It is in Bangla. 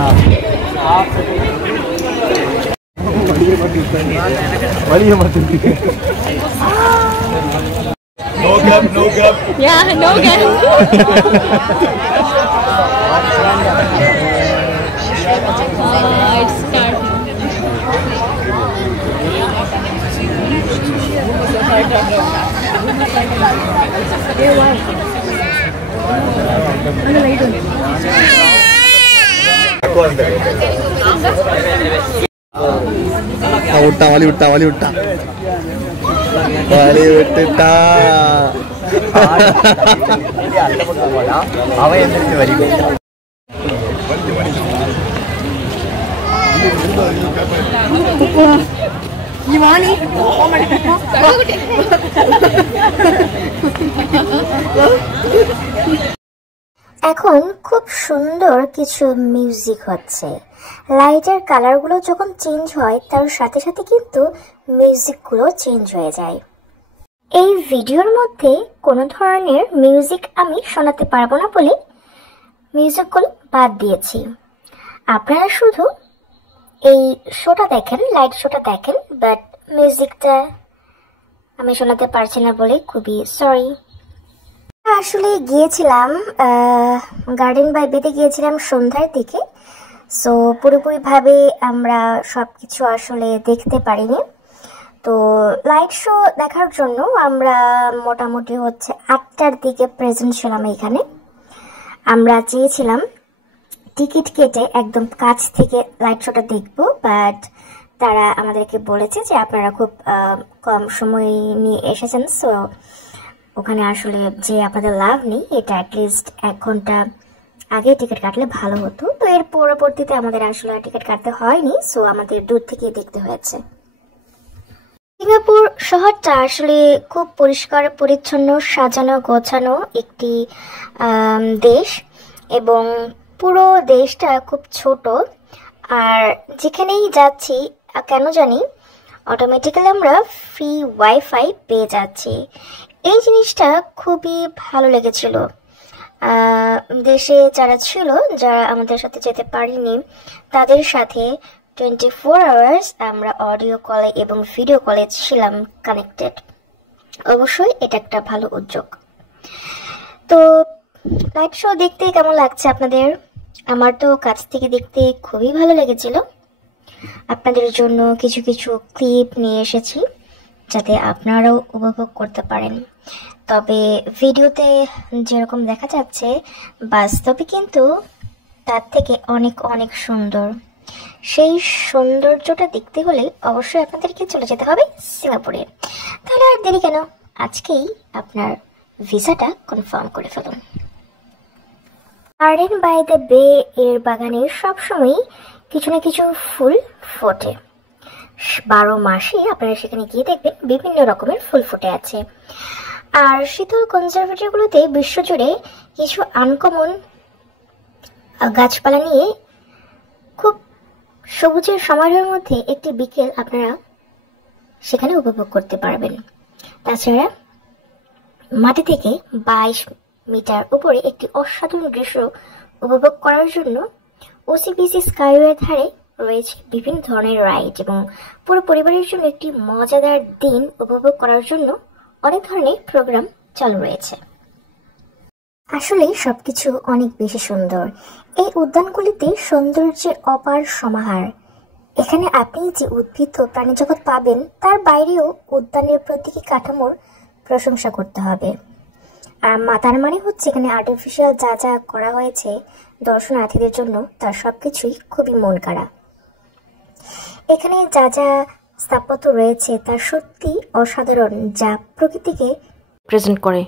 No gap, no gap. Yeah, no gap. It's starting. Wali utta. এখন খুব সুন্দর কিছু মিউজিক হচ্ছে। লাইটের কালারগুলো যখন চেঞ্জ হয় তার সাথে সাথে কিন্তু মিউজিকগুলো চেঞ্জ হয়ে যায়। এই ভিডিওর মধ্যে কোনো ধরনের মিউজিক আমি শোনাতে পারবো না বলে মিউজিকগুলো বাদ দিয়েছি। আপনারা শুধু এই শোটা দেখেন, লাইট শোটা দেখেন, বাট মিউজিকটা আমি শোনাতে পারছি না বলে খুবই সরি। আসলে গিয়েছিলাম গার্ডেন বাই বেতে গিয়েছিলাম সন্ধ্যার দিকে, সো পুরোপুরিভাবে আমরা সবকিছু আসলে দেখতে পারিনি। তো লাইট শো দেখার জন্য আমরা মোটামুটি হচ্ছে 8টার দিকে প্রেজেন্ট ছিলাম এখানে। আমরা চেয়েছিলাম টিকিট কেটে একদম কাছ থেকে লাইট শোটা দেখবো, বাট তারা আমাদেরকে বলেছে যে আপনারা খুব কম সময় নিয়ে এসেছেন, সো ওখানে আসলে যে আপনাদের লাভ নেই, এটা অ্যাটলিস্ট 1 ঘন্টা আগে টিকিট কাটলে ভালো হতো। তো এর পরবর্তীতে আমাদের আসলে টিকিট কাটতে হয়নি, সো আমাদের দূর থেকে দেখতে হয়েছে। সিঙ্গাপুর শহরটা আসলে খুব পরিষ্কার পরিচ্ছন্ন, সাজানো গোছানো একটি দেশ, এবং পুরো দেশটা খুব ছোট। আর যেখানেই যাচ্ছি কেন জানি অটোমেটিক্যালি আমরা ফ্রি ওয়াইফাই পেয়ে যাচ্ছি। এই জিনিসটা খুবই ভালো লেগেছিল। দেশে যারা ছিল, যারা আমাদের সাথে যেতে পারিনি, তাদের সাথে 24 আওয়ার্স আমরা অডিও কলে এবং ভিডিও কলে ছিলাম কানেক্টেড। অবশ্যই এটা একটা ভালো উদ্যোগ। তো লাইট শো দেখতে কেমন লাগছে আপনাদের? আমার তো কাছ থেকে দেখতে খুবই ভালো লেগেছিল। আপনাদের জন্য কিছু কিছু ক্লিপ নিয়ে এসেছি যাতে আপনারাও উপভোগ করতে পারেন। তবে ভিডিওতে যেরকম দেখা যাচ্ছে, বাস্তবে কিন্তু তার থেকে অনেক অনেক সুন্দর। সেই সৌন্দর্যটা দেখতে হলে অবশ্যই আপনাদেরকে চলে যেতে হবে সিঙ্গাপুরে। তাহলে আর দেরি কেন, আজকেই আপনার ভিসাটা কনফার্ম করে ফেলুন। গার্ডেন বাই দ্য বে এর বাগানে সবসময় কিছু না কিছু ফুল ফোটে। 12 মাসে আপনারা সেখানে গিয়ে দেখবেন বিভিন্ন রকমের ফুল ফুটে আছে। আর শীতল কনজারভেটরিগুলোতে বিশ্বজুড়ে কিছু আনকমন গাছপালা নিয়ে খুব সবুজের সমারোহের মধ্যে একটি বিকেল আপনারা সেখানে উপভোগ করতে পারবেন। তাছাড়া মাটি থেকে 22 মিটার উপরে একটি অসাধারণ দৃশ্য উপভোগ করার জন্য ওসিবিসি স্কাইওয়ের ধারে রয়েছে বিভিন্ন ধরনের রাইড, এবং পুরো পরিবারের জন্য একটি মজাদার দিন উপভোগ করার জন্য অনেক ধরনের প্রোগ্রাম চালু রয়েছে। আসলে সবকিছু অনেক বেশি সুন্দর। এই উদ্যানগুলিতে সৌন্দর্যের অপার সমাহার। এখানে আপনি যে উদ্ভিদ ও প্রাণী জগৎ পাবেন, তার বাইরেও উদ্যানের প্রতীকী কাঠামোর প্রশংসা করতে হবে। আর তার মানে হচ্ছে এখানে আর্টিফিশিয়াল যা যা করা হয়েছে দর্শনার্থীদের জন্য, তার সবকিছুই খুবই মন কাড়া। এখানে যা যা স্থাপত্য রয়েছে তা সত্যি অসাধারণ, যা প্রকৃতিকে প্রেজেন্ট করে।